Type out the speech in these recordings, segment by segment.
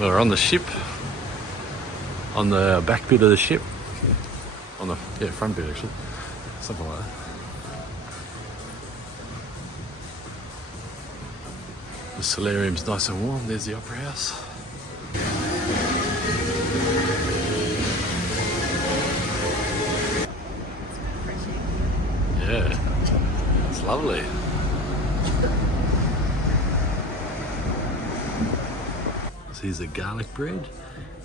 We're on the ship, on the back bit of the ship, on the front bit actually, something like that. The solarium's nice and warm. There's the opera house. Yeah, it's lovely. So here's the garlic bread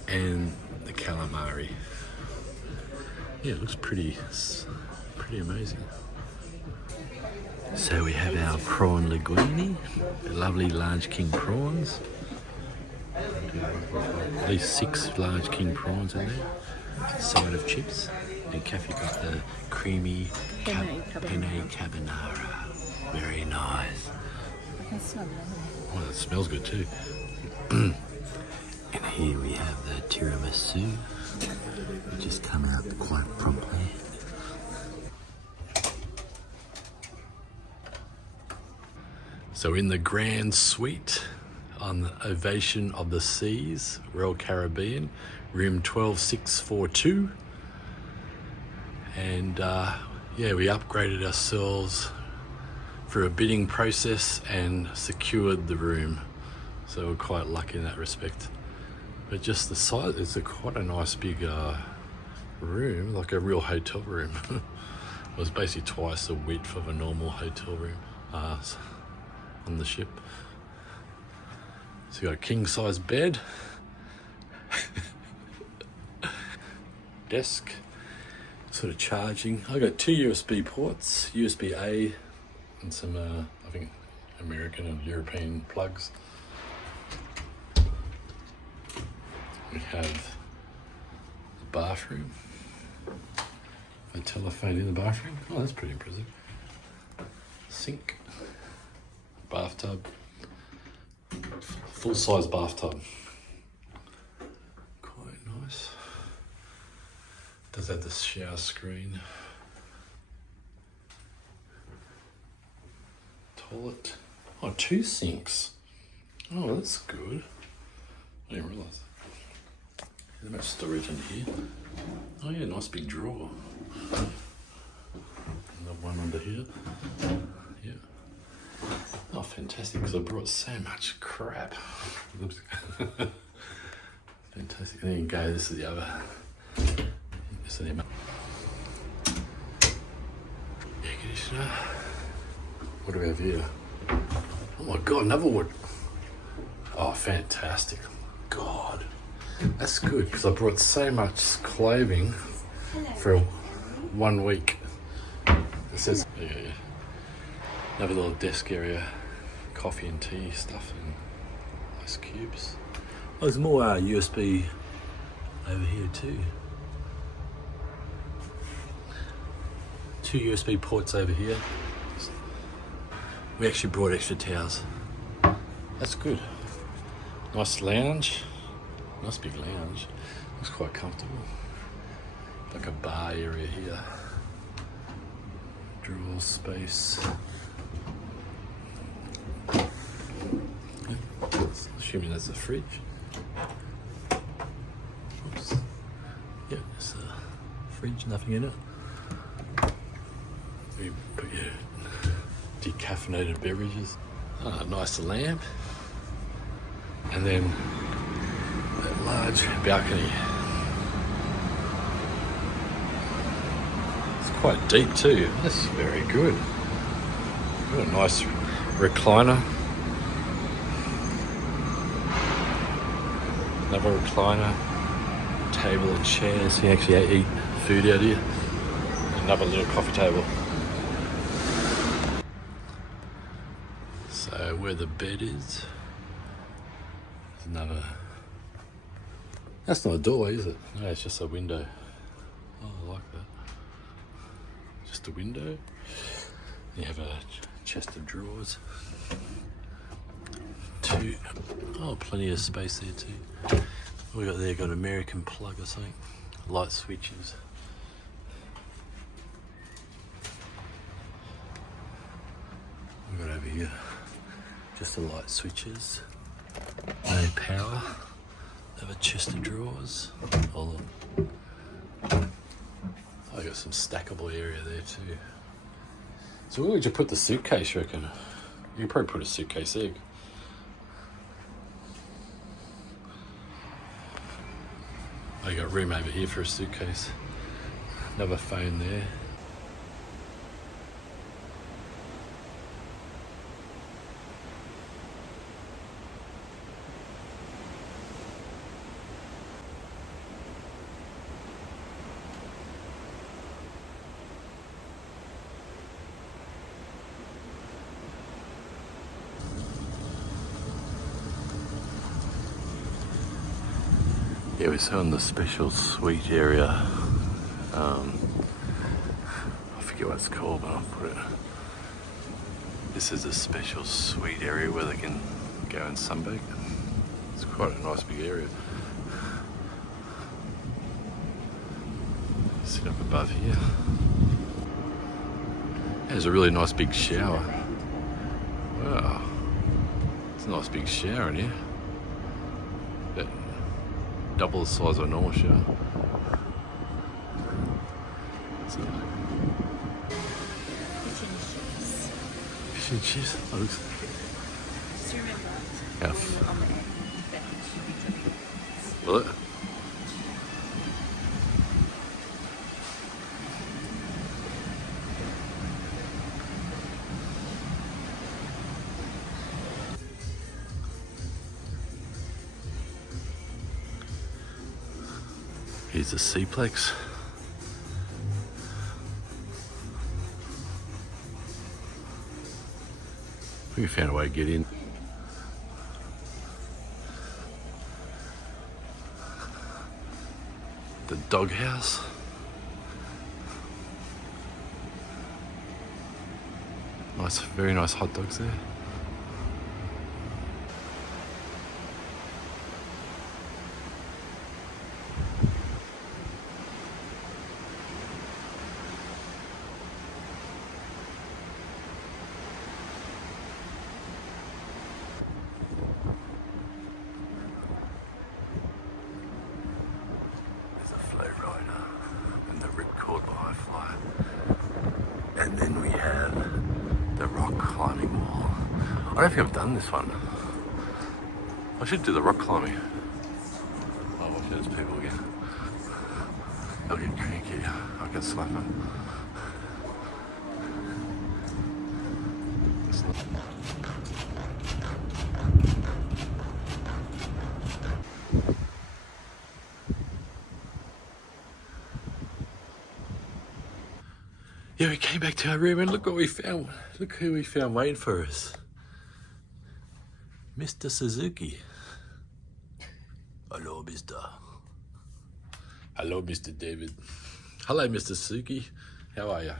and the calamari. Yeah, it looks pretty amazing. So we have our prawn linguine, lovely large king prawns. At least 6 large king prawns in there. Side of chips. And Kathy got the creamy penne carbonara. Very nice. I can smell it. Oh, that smells good too. And here we have the tiramisu, which has come out quite promptly. So in the grand suite on the Ovation of the Seas, Royal Caribbean, room 12642. And yeah, we upgraded ourselves through a bidding process and secured the room. So we're quite lucky in that respect. But just the size, it's quite a nice big room, like a real hotel room. It was basically twice the width of a normal hotel room on the ship. So you got a king size bed, desk, sort of charging. I got 2 USB ports, USB-A and some I think American and European plugs. We have the bathroom, a telephone in the bathroom. Oh, that's pretty impressive. Sink, bathtub, full-size bathtub. Quite nice. Does have the shower screen. Toilet. Oh, 2 sinks. Oh, that's good. I didn't realise. There's much storage in here. Oh yeah, nice big drawer. Another one under here. Yeah. Oh, fantastic, because I brought so much crap. Fantastic. There you go, this is the other. This is the air conditioner. What do we have here? Oh my God, another wood. Oh, fantastic. God. That's good, because I brought so much clothing for 1 week. It says, yeah. Another little desk area, coffee and tea stuff, and ice cubes. Oh, there's more USB over here too. 2 USB ports over here. We actually brought extra towels. That's good. Nice lounge. Nice big lounge. Looks quite comfortable. Like a bar area here. Drawer space. Assuming that's a fridge. Oops. Yeah, it's a fridge, nothing in it. You put your decaffeinated beverages. Nice lamp. And then that large balcony. It's quite deep too. That's very good. Got a nice recliner. Another recliner. Table and chairs. You can actually eat food out here. Another little coffee table. So where the bed is, there's another. That's not a doorway, is it? No, it's just a window. Oh, I like that. Just a window. You have a chest of drawers. Plenty of space there too. We got there, got an American plug or something. Light switches. We got over here just the light switches. No power. have a chest of drawers. Hold on. I got some stackable area there too. So where would you put the suitcase, you reckon? You could probably put a suitcase there. Oh, you got room over here for a suitcase. Another phone there. Yeah, we're still in the special suite area. I forget what it's called, but I'll put it. This is a special suite area where they can go and sunbake. It's quite a nice big area. Sit up above here. There's a really nice big shower. Wow. It's a nice big shower in here. But double the size of a normal shower. Fish and chips? That looks... Do you remember Yeah. when we were on the bench? Will it? Here's the Seaplex. We found a way to get in. The doghouse. Nice, very nice hot dogs there. And then we have the rock climbing wall. I don't think I've done this one. I should do the rock climbing. Oh, watch those people again. They'll get cranky. I can slap them. Yeah, we came back to our room and look what we found. Look who we found waiting for us. Mr. Suzuki. Hello, Mr. Hello, Mr. David. Hello, Mr. Suzuki. How are you?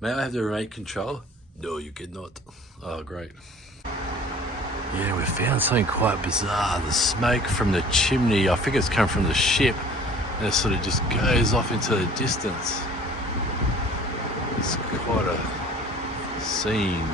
May I have the remote control? No, you cannot. Oh, great. Yeah, we found something quite bizarre. The smoke from the chimney, I think it's come from the ship, and it sort of just goes off into the distance. It's quite a scene.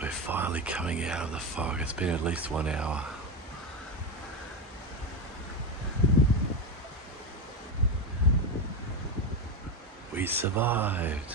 We're finally coming out of the fog. It's been at least 1 hour. We survived.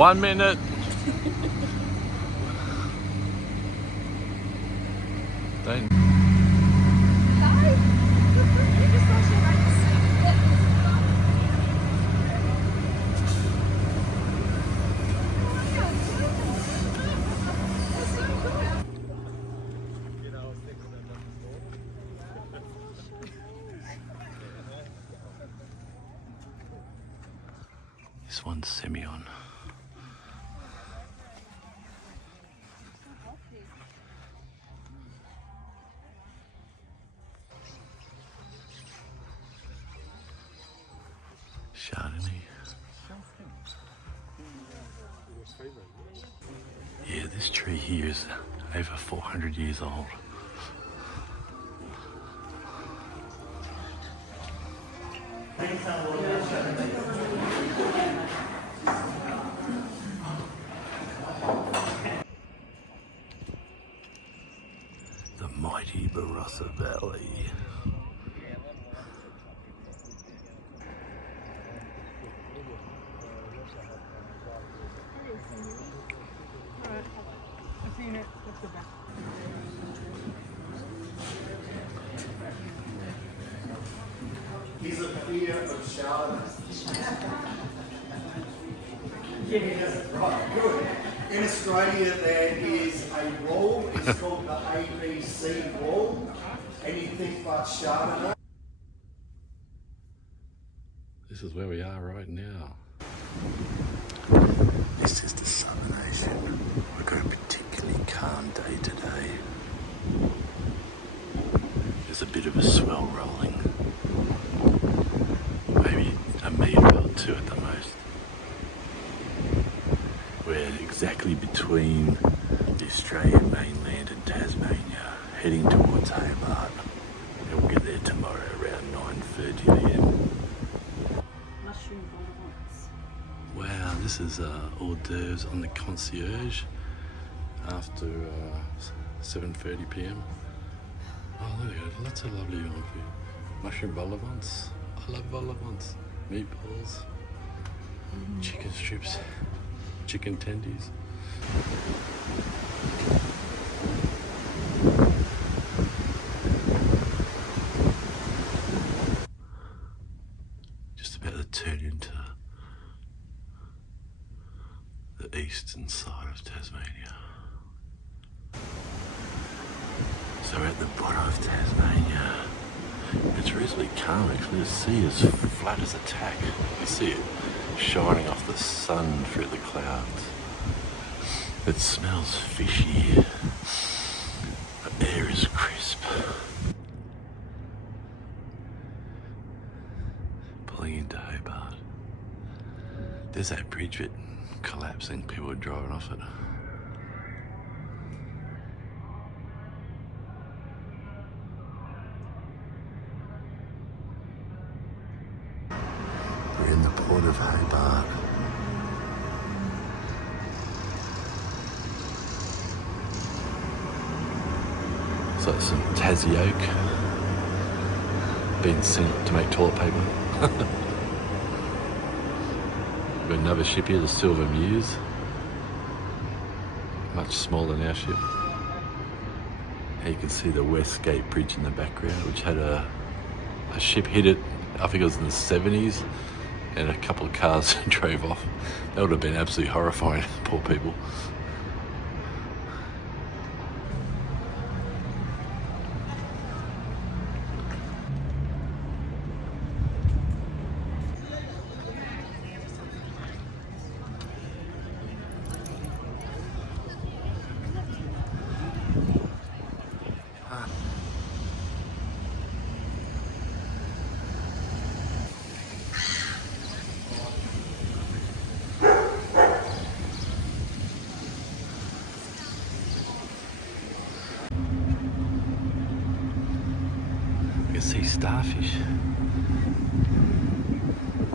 1 minute. Don't. This one's semi-on. Chardonnay. Yeah, this tree here is over 400 years old. The mighty Barossa Valley. He's a fear of shards. Right, good. In Australia there is a wall, it's called the ABC wall. Anything but Chardonnay. This is where we are right now. This is the Southern Ocean. We've got a particularly calm day today. There's a bit of a swell rolling. Maybe a metre or two at the most. We're exactly between the Australian mainland and Tasmania, heading towards Hobart. And we'll get there tomorrow around 9:30 a.m. Mushroom bonbons. Wow, this is hors d'oeuvres on the concierge after 7:30 p.m. Oh, there we go. Lots of lovely on food. Mushroom vol au vents. I love vol au vents. Meatballs, chicken strips, chicken tendies. Just about to turn into the eastern side of Tasmania. So we're at the bottom of Tasmania. It's reasonably calm actually. The sea is flat as a tack. You see it shining off the sun through the clouds. It smells fishy. The air is crisp. Pulling into Hobart. There's that bridge bit collapsing. People are driving off it. We're in the port of Hobart. So that's some Tassie oak being sent to make toilet paper. We've got another ship here, the Silver Muse. Much smaller than our ship. And you can see the Westgate Bridge in the background, which had a ship hit it, I think it was in the 70s, and a couple of cars drove off. That would have been absolutely horrifying, poor people. You can see starfish.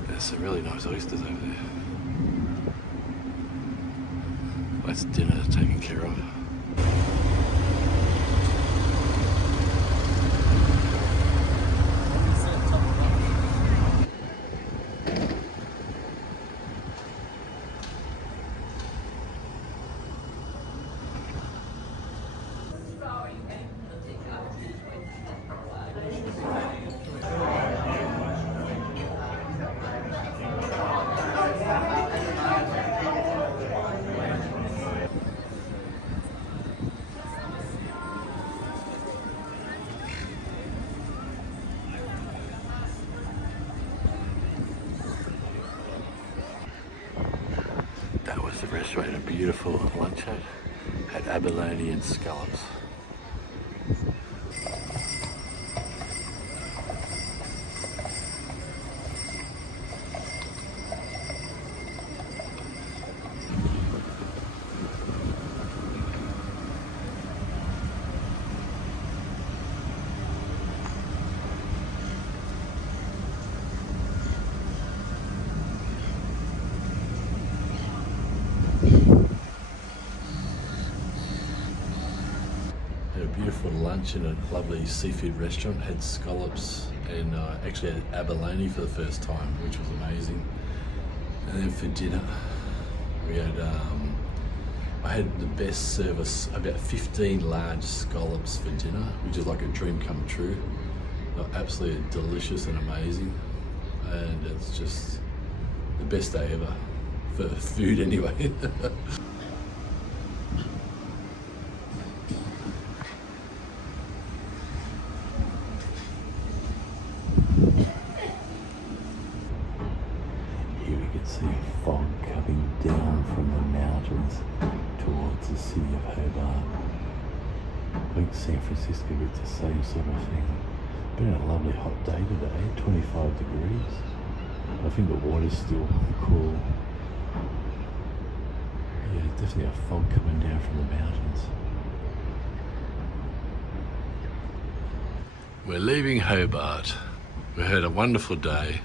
There's some really nice oysters over there. That's dinner taken care of. just made a beautiful lunch had abalone and scallops. Had a beautiful lunch in a lovely seafood restaurant. Had scallops and actually had abalone for the first time, which was amazing. And then for dinner, we had I had the best service, about 15 large scallops for dinner, which is like a dream come true. They're absolutely delicious and amazing, and it's just the best day ever for food anyway. Here we can see fog coming down from the mountains towards the city of Hobart. Like San Francisco gets the same sort of thing. Been a lovely hot day today, 25 degrees. I think the water's still cool. Yeah, definitely a fog coming down from the mountains. We're leaving Hobart. We had a wonderful day.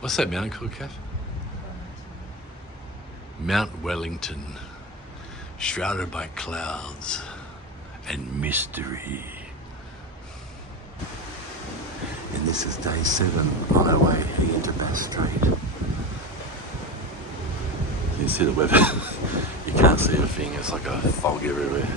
What's that mountain called, Kath? Mount Wellington, shrouded by clouds and mystery. And this is day 7 on our way heading into Bass Strait. You can see the weather. You can't see a thing, it's like a fog everywhere.